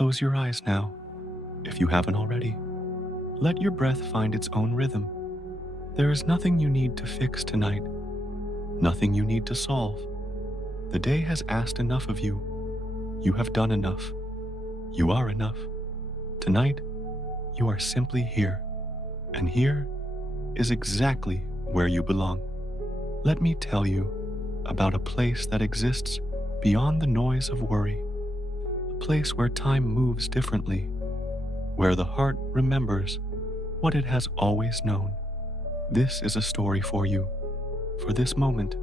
close your eyes now, if you haven't already. Let your breath find its own rhythm. There is nothing you need to fix tonight, nothing you need to solve. The day has asked enough of you. You have done enough. You are enough. Tonight, you are simply here, and here is exactly where you belong. Let me tell you about a place that exists beyond the noise of worry, a place where time moves differently, where the heart remembers what it has always known. This is a story for you, for this moment,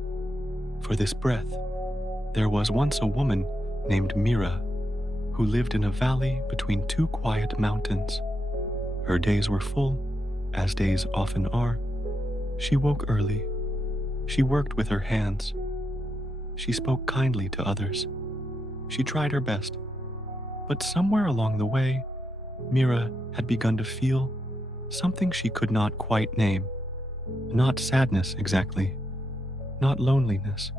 for this breath. There was once a woman named Mira who lived in a valley between two quiet mountains. Her days were full, as days often are. She woke early. She worked with her hands. She spoke kindly to others. She tried her best. But somewhere along the way, Mira had begun to feel something she could not quite name. Not sadness exactly, not loneliness,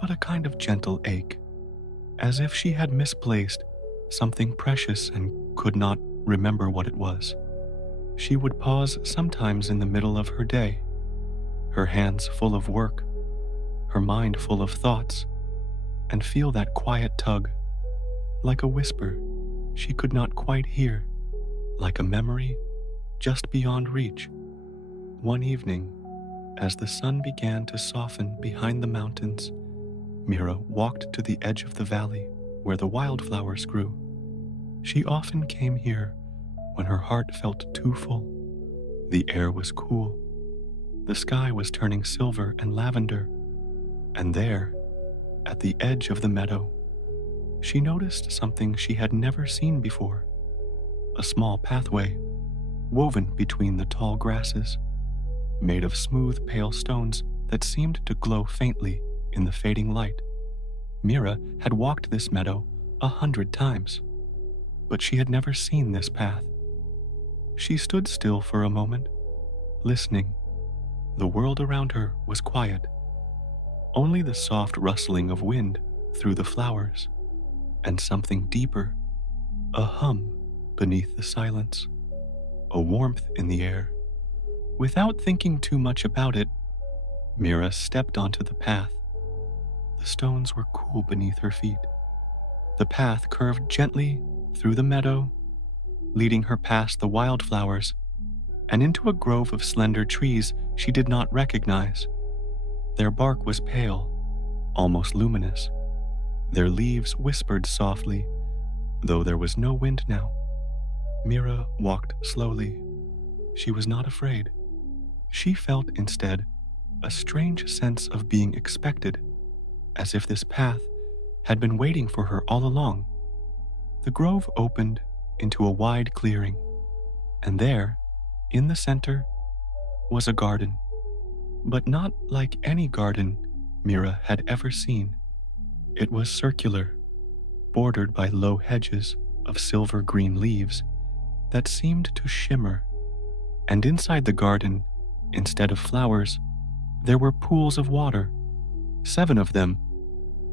but a kind of gentle ache, as if she had misplaced something precious and could not remember what it was. She would pause sometimes in the middle of her day, her hands full of work, her mind full of thoughts, and feel that quiet tug, like a whisper she could not quite hear, like a memory just beyond reach. One evening, as the sun began to soften behind the mountains, Mira walked to the edge of the valley where the wildflowers grew. She often came here when her heart felt too full. The air was cool. The sky was turning silver and lavender. And there, at the edge of the meadow, she noticed something she had never seen before. A small pathway, woven between the tall grasses, made of smooth, pale stones that seemed to glow faintly in the fading light. Mira had walked this meadow 100 times, but she had never seen this path. She stood still for a moment, listening. The world around her was quiet. Only the soft rustling of wind through the flowers, and something deeper, a hum beneath the silence, a warmth in the air. Without thinking too much about it, Mira stepped onto the path. The stones were cool beneath her feet. The path curved gently through the meadow, leading her past the wildflowers and into a grove of slender trees she did not recognize. Their bark was pale, almost luminous. Their leaves whispered softly, though there was no wind now. Mira walked slowly. She was not afraid. She felt instead a strange sense of being expected, as if this path had been waiting for her all along. The grove opened into a wide clearing, and there, in the center, was a garden, but not like any garden Mira had ever seen. It was circular, bordered by low hedges of silver-green leaves that seemed to shimmer, and inside the garden, instead of flowers, there were pools of water, 7 of them,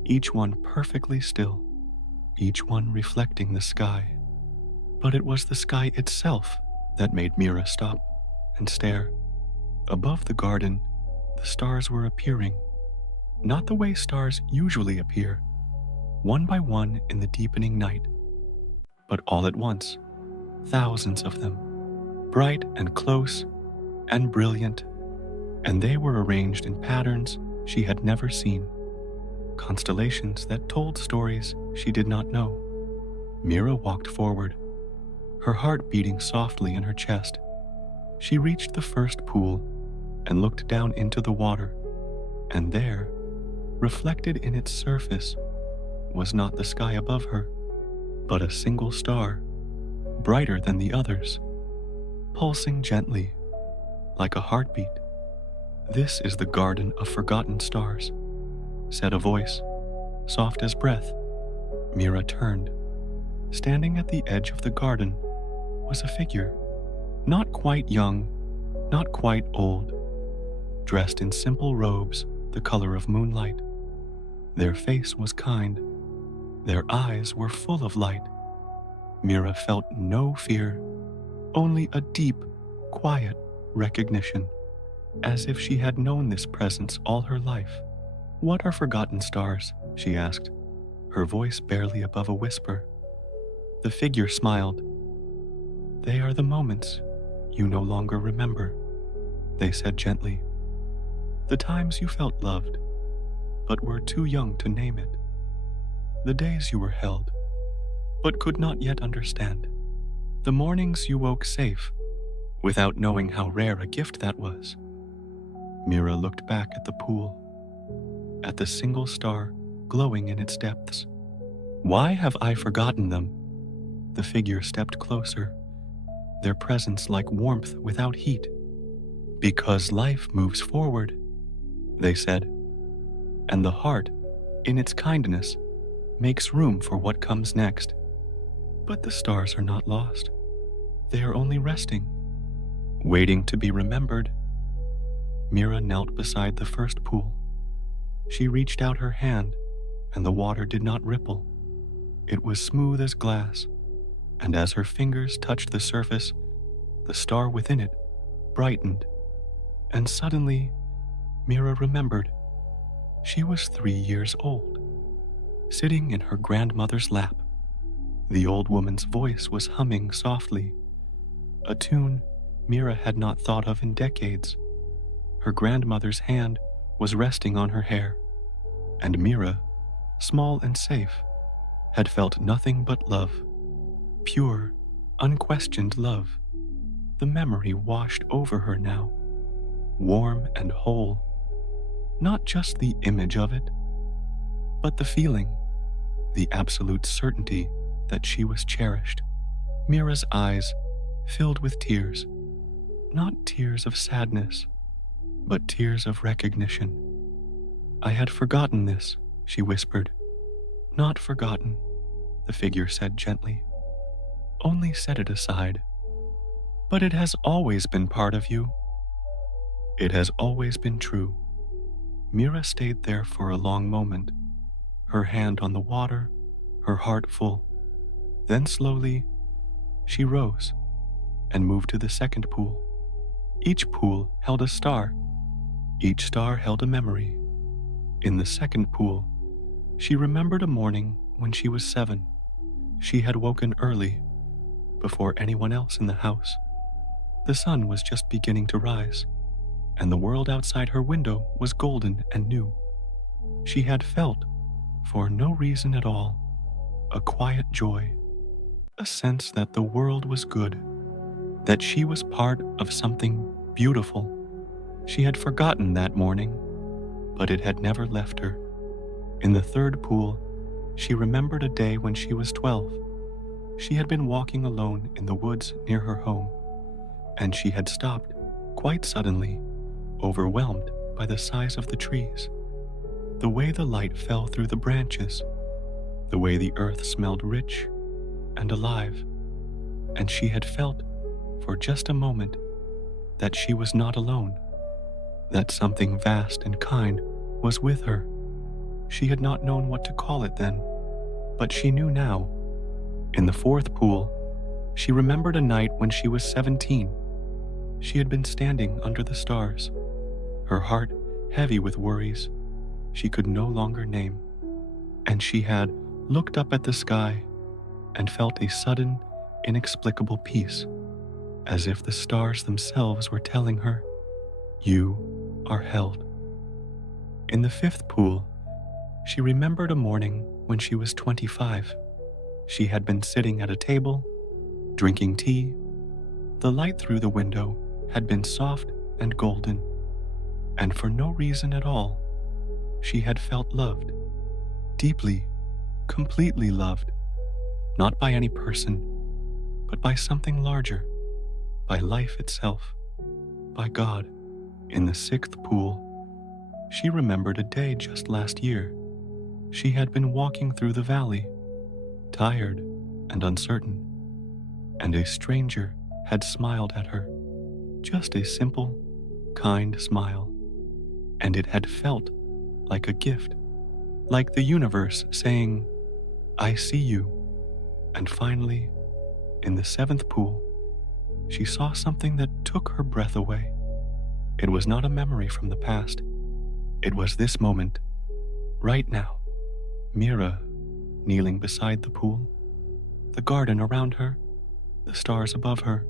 each one perfectly still, each one reflecting the sky. But it was the sky itself that made Mira stop and stare. Above the garden, the stars were appearing, not the way stars usually appear, one by one in the deepening night, but all at once, thousands of them, bright and close and brilliant, and they were arranged in patterns she had never seen, constellations that told stories she did not know. Mira walked forward, her heart beating softly in her chest. She reached the first pool and looked down into the water, and there, reflected in its surface, was not the sky above her, but a single star, brighter than the others, pulsing gently, like a heartbeat. "This is the garden of forgotten stars," said a voice, soft as breath. Mira turned. Standing at the edge of the garden was a figure, not quite young, not quite old, dressed in simple robes the color of moonlight. Their face was kind. Their eyes were full of light. Mira felt no fear, only a deep, quiet recognition, as if she had known this presence all her life. "What are forgotten stars?" she asked, her voice barely above a whisper. The figure smiled. "They are the moments you no longer remember," they said gently. "The times you felt loved, but were too young to name it. The days you were held, but could not yet understand. The mornings you woke safe, without knowing how rare a gift that was." Mira looked back at the pool, at the single star glowing in its depths. "Why have I forgotten them?" The figure stepped closer, their presence like warmth without heat. "Because life moves forward," they said, "and the heart, in its kindness, makes room for what comes next. But the stars are not lost. They are only resting, waiting to be remembered." Mira knelt beside the first pool. She reached out her hand, and the water did not ripple. It was smooth as glass, and as her fingers touched the surface, the star within it brightened. And suddenly, Mira remembered. She was 3 years old, sitting in her grandmother's lap. The old woman's voice was humming softly, a tune Mira had not thought of in decades. Her grandmother's hand was resting on her hair, and Mira, small and safe, had felt nothing but love. Pure, unquestioned love. The memory washed over her now, warm and whole. Not just the image of it, but the feeling, the absolute certainty that she was cherished. Mira's eyes filled with tears, not tears of sadness, but tears of recognition. "I had forgotten this," she whispered. "Not forgotten," the figure said gently. "Only set it aside. But it has always been part of you." It has always been true. Mira stayed there for a long moment, her hand on the water, her heart full. Then slowly, she rose and moved to the second pool. Each pool held a star. Each star held a memory. In the second pool, she remembered a morning when she was 7. She had woken early, before anyone else in the house. The sun was just beginning to rise, and the world outside her window was golden and new. She had felt, for no reason at all, a quiet joy, a sense that the world was good, that she was part of something beautiful. She had forgotten that morning, but it had never left her. In the third pool, she remembered a day when she was 12. She had been walking alone in the woods near her home, and she had stopped, quite suddenly, overwhelmed by the size of the trees, the way the light fell through the branches, the way the earth smelled rich and alive, and she had felt, for just a moment, that she was not alone, that something vast and kind was with her. She had not known what to call it then, but she knew now. In the fourth pool, she remembered a night when she was 17. She had been standing under the stars, her heart heavy with worries she could no longer name, and she had looked up at the sky and felt a sudden, inexplicable peace, as if the stars themselves were telling her, "You are held." In the fifth pool, she remembered a morning when she was 25. She had been sitting at a table, drinking tea. The light through the window had been soft and golden, and for no reason at all, she had felt loved, deeply, completely loved, not by any person, but by something larger, by life itself, by God. In the sixth pool, she remembered a day just last year. She had been walking through the valley, tired and uncertain, and a stranger had smiled at her, just a simple, kind smile, and it had felt like a gift, like the universe saying, "I see you," and finally, In the seventh pool, she saw something that took her breath away. It was not a memory from the past. It was this moment, right now. Mira, kneeling beside the pool, the garden around her, the stars above her,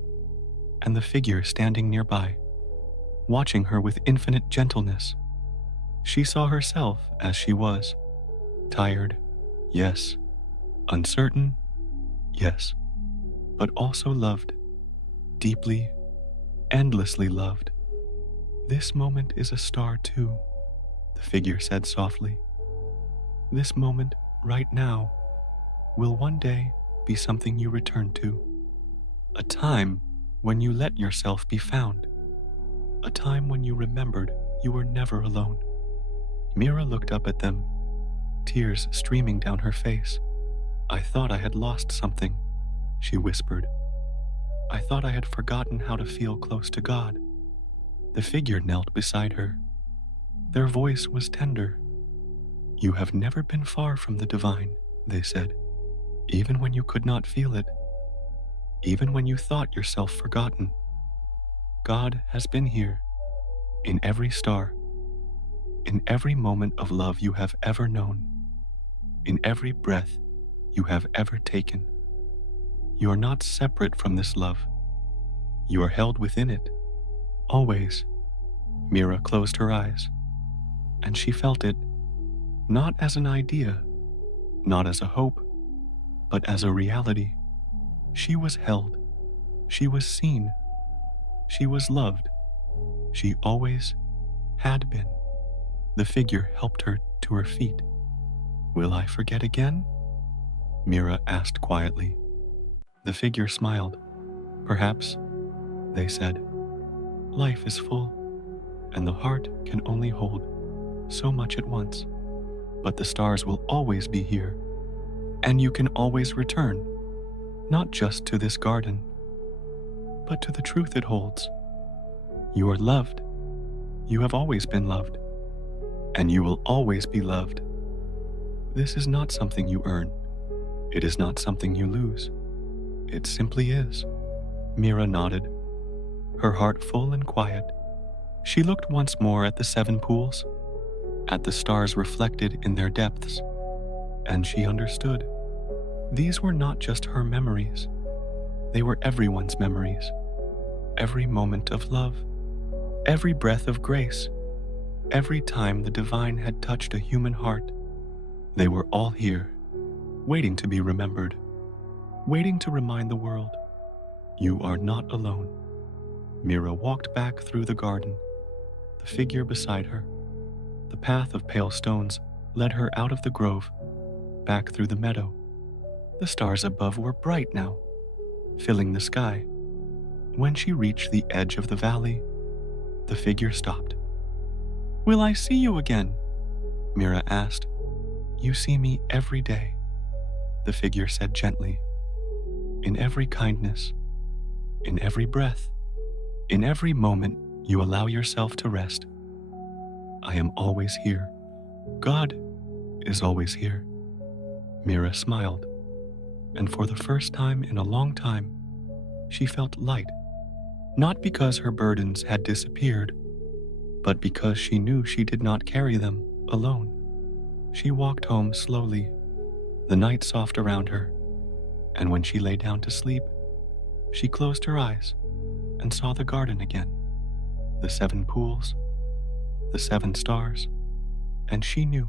and the figure standing nearby, watching her with infinite gentleness. She saw herself as she was, tired, yes, uncertain, yes, but also loved, deeply, endlessly loved. This moment is a star too, the figure said softly. This moment, right now, will one day be something you return to. A time when you let yourself be found. A time when you remembered you were never alone. Mira looked up at them, tears streaming down her face. I thought I had lost something, she whispered. I thought I had forgotten how to feel close to God. The figure knelt beside her. Their voice was tender. You have never been far from the divine, they said, even when you could not feel it, even when you thought yourself forgotten. God has been here, in every star, in every moment of love you have ever known, in every breath you have ever taken. You are not separate from this love. You are held within it, always. Mira closed her eyes, and she felt it, not as an idea, not as a hope, but as a reality. She was held, she was seen, she was loved, she always had been. The figure helped her to her feet. Will I forget again? Mira asked quietly. The figure smiled. Perhaps, they said. Life is full, and the heart can only hold so much at once. But the stars will always be here, and you can always return, not just to this garden, but to the truth it holds. You are loved. You have always been loved, and you will always be loved. This is not something you earn. It is not something you lose. It simply is. Mira nodded, her heart full and quiet. She looked once more at the seven pools, at the stars reflected in their depths, and she understood. These were not just her memories. They were everyone's memories. Every moment of love, every breath of grace, every time the divine had touched a human heart. They were all here, waiting to be remembered, waiting to remind the world, you are not alone. Mira walked back through the garden, the figure beside her. The path of pale stones led her out of the grove, back through the meadow. The stars above were bright now, filling the sky. When she reached the edge of the valley, the figure stopped. Will I see you again? Mira asked. You see me every day, the figure said gently. In every kindness, in every breath, in every moment you allow yourself to rest. I am always here. God is always here. Mira smiled, and for the first time in a long time, she felt light, not because her burdens had disappeared, but because she knew she did not carry them alone. She walked home slowly, the night soft around her, and when she lay down to sleep, she closed her eyes and saw the garden again, the seven pools, the seven stars, and she knew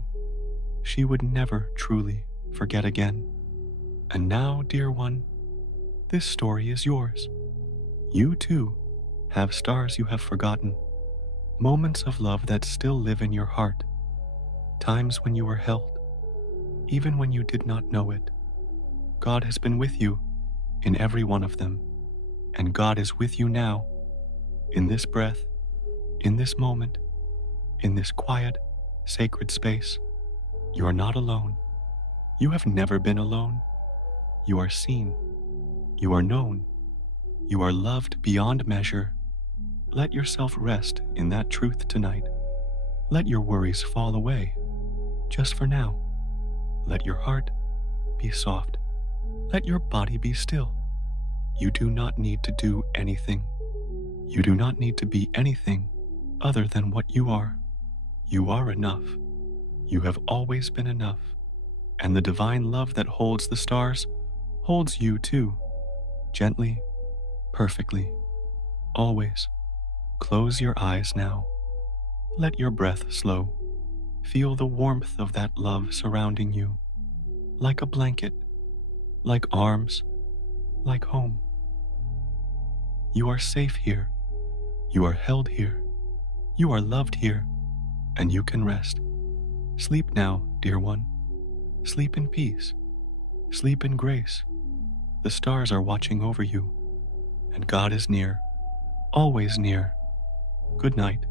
she would never truly forget again. And now, dear one, this story is yours. You too have stars you have forgotten, moments of love that still live in your heart, times when you were held, even when you did not know it. God has been with you in every one of them, and God is with you now, in this breath, in this moment, in this quiet, sacred space. You are not alone. You have never been alone. You are seen. You are known. You are loved beyond measure. Let yourself rest in that truth tonight. Let your worries fall away, just for now. Let your heart be soft. Let your body be still. You do not need to do anything. You do not need to be anything other than what you are. You are enough. You have always been enough. And the divine love that holds the stars holds you too, gently, perfectly, always. Close your eyes now. Let your breath slow. Feel the warmth of that love surrounding you, like a blanket, like arms, like home. You are safe here. You are held here. You are loved here, and you can rest. Sleep now, dear one. Sleep in peace. Sleep in grace. The stars are watching over you, and God is near, always near. Good night.